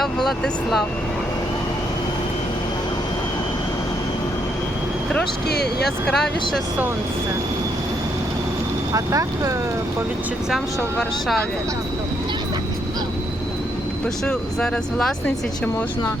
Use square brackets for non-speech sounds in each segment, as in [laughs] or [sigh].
Я Владислав. Трошки яскравіше сонце. А так, е, по відчуттям, що в Варшаві. Пишу зараз власниці, чи можна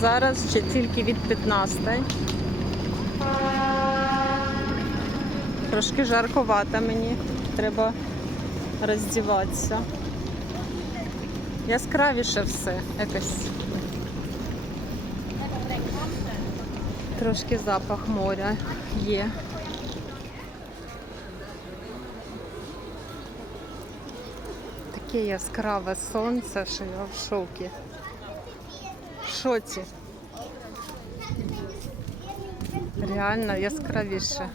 зараз, чи тільки від 15. Трошки жарковато мені. Треба роздіватися. Яскравіше все якось. Трошки запах моря є. Таке яскраве сонце, що я в шокі. В шоці. Реально яскравіше.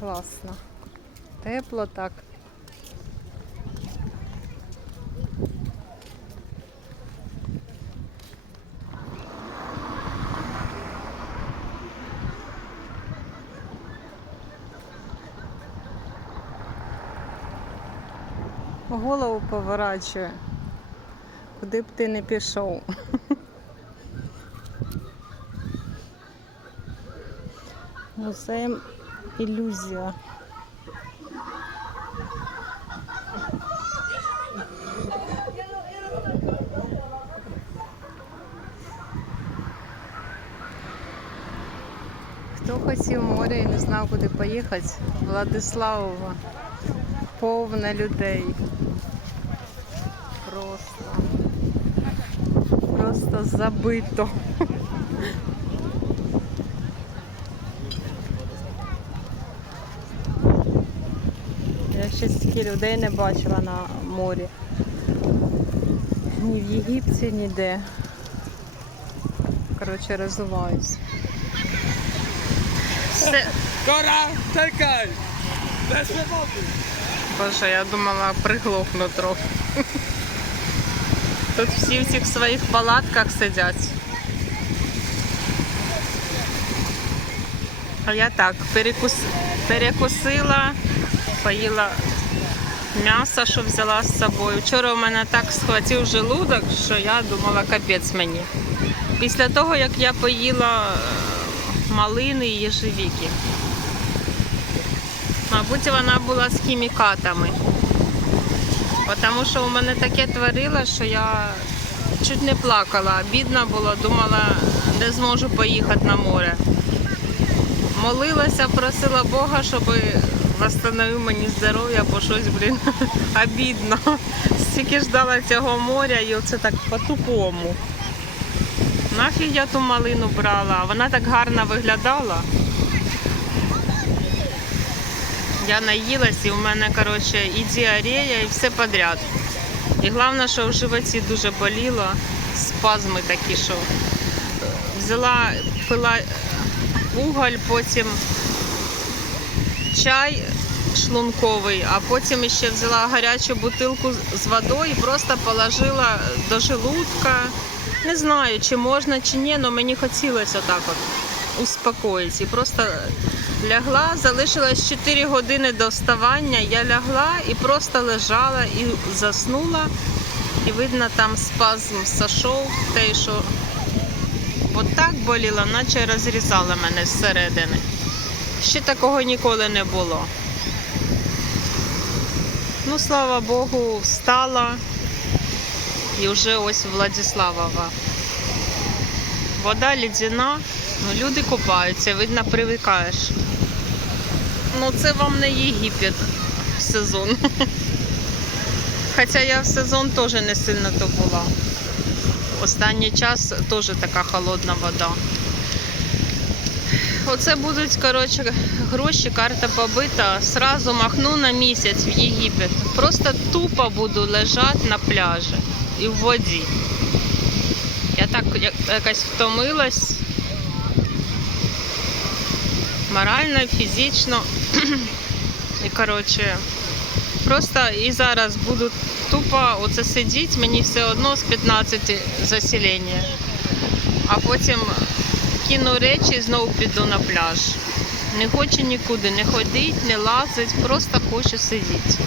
Класно. Тепло так. Голову поворачує. Куди б ти не пішов. Музеєм ілюзія. Хто хотів море і не знав, куди поїхати, Владиславова. Повне людей. Просто. Просто забито. Ще стільки людей не бачила на морі. Ні в Єгипті, ніде. Коротше, розвиваюсь. Все. Кора, чекай! Боже, я думала, приглохну трохи. Тут всі в цих своїх палатках сидять. А я так, перекус... перекусила, поїла м'ясо, що взяла з собою. Вчора у мене так схватив желудок, що я думала, капець мені. Після того, як я поїла е, малини і єжевіки. Мабуть, вона була з хімікатами. Тому що у мене таке творило, що я чуть не плакала. Бідна була, думала, не зможу поїхати на море. Молилася, просила Бога, щоб восстановив мені здоров'я, бо щось, блін, [laughs] обідно. Стільки ждала цього моря і оце так по-тупому. Нафіг я ту малину брала, вона так гарно виглядала. Я наїлась і в мене коротше, і діарея, і все подряд. І головне, що в животі дуже боліло, спазми такі, що взяла, пила уголь, потім чай шлунковий, а потім ще взяла гарячу бутилку з водою і просто положила до желудка. Не знаю, чи можна, чи ні, але мені хотілося отак от успокоїтися. І просто лягла, залишилось 4 години до вставання. Я лягла і просто лежала і заснула. І видно, там спазм сошов, те, що от так боліло, наче розрізала мене зсередини. Ще такого ніколи не було. Ну, слава Богу, встала і вже ось Владиславова. Вода лідяна, ну люди купаються, видно, привикаєш. Ну це вам не Єгипет в сезон. [laughs] Хоча я в сезон теж не сильно то була. Останній час теж така холодна вода. Оце будуть, коротше, гроші, карта побита. Сразу махну на місяць в Єгипет. Просто тупо буду лежати на пляжі і в воді. Я так я- якась втомилась. Морально, фізично. [clears throat] І коротше, просто і зараз буду тупо оце сидіти, мені все одно з 15 заселення. А потім кину речі і знову піду на пляж. Не хочу нікуди не ходити, не лазити, просто хочу сидіти.